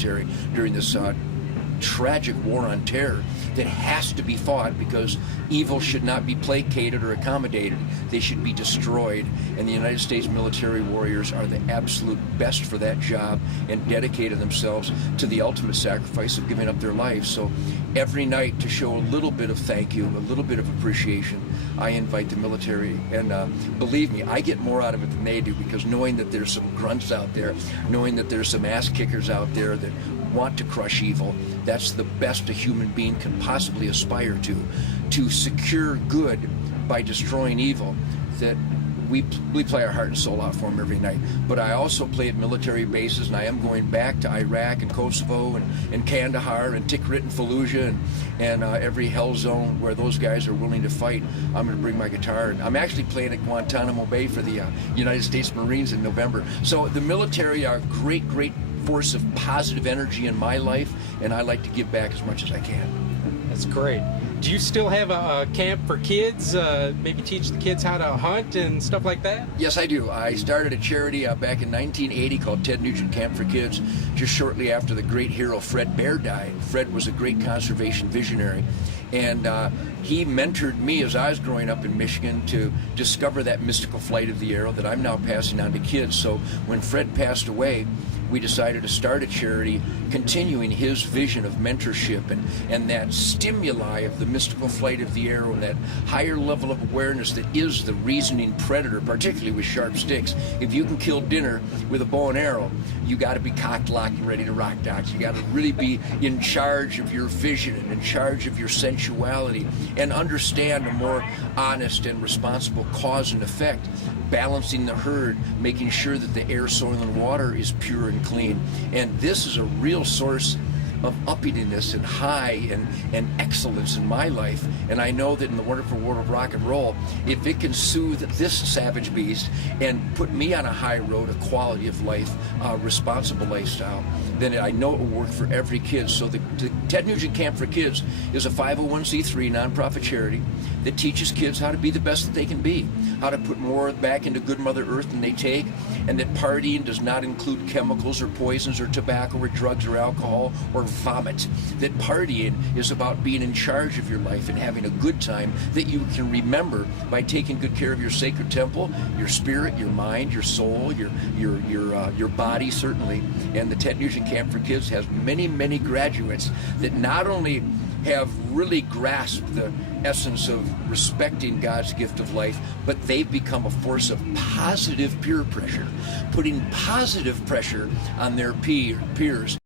military during this tragic war on terror that has to be fought, because evil should not be placated or accommodated. They should be destroyed, and the United States military warriors are the absolute best for that job and dedicated themselves to the ultimate sacrifice of giving up their lives. So every night, to show a little bit of thank you, a little bit of appreciation, I invite the military, and believe me, I get more out of it than they do, because knowing that there's some grunts out there, knowing that there's some ass kickers out there that want to crush evil, that's the best a human being can possibly aspire to secure good by destroying evil, that we play our heart and soul out for them every night. But I also play at military bases, and I am going back to Iraq and Kosovo and Kandahar and Tikrit and Fallujah and every hell zone where those guys are willing to fight. I'm going to bring my guitar, and I'm actually playing at Guantanamo Bay for the United States Marines in November. So the military are a great force of positive energy in my life, and I like to give back as much as I can. That's great. Do you still have a camp for kids, maybe teach the kids how to hunt and stuff like that? Yes, I do. I started a charity back in 1980 called Ted Nugent Camp for Kids, just shortly after the great hero Fred Bear died. Fred was a great conservation visionary, and he mentored me as I was growing up in Michigan to discover that mystical flight of the arrow that I'm now passing on to kids. So when Fred passed away, we decided to start a charity continuing his vision of mentorship and that stimuli of the mystical flight of the arrow, and that higher level of awareness that is the reasoning predator, particularly with sharp sticks. If you can kill dinner with a bow and arrow, you got to be cocked, locked, and ready to rock, docs. You got to really be in charge of your vision and in charge of your sensuality, and understand a more honest and responsible cause and effect, balancing the herd, making sure that the air, soil, and water is pure and clean. And this is a real source of uppityness and high and excellence in my life. And I know that in the wonderful world of rock and roll, if it can soothe this savage beast and put me on a high road, a quality of life, a responsible lifestyle, then I know it will work for every kid. So the Ted Nugent Camp for Kids is a 501c3 nonprofit charity that teaches kids how to be the best that they can be, how to put more back into good Mother Earth than they take, and that partying does not include chemicals or poisons or tobacco or drugs or alcohol or vomit. That partying is about being in charge of your life and having a good time that you can remember by taking good care of your sacred temple, your spirit, your mind, your soul, your body, certainly. And the Ted Nugent Camp for Kids has many graduates that not only have really grasped the essence of respecting God's gift of life, but they've become a force of positive peer pressure, putting positive pressure on their peers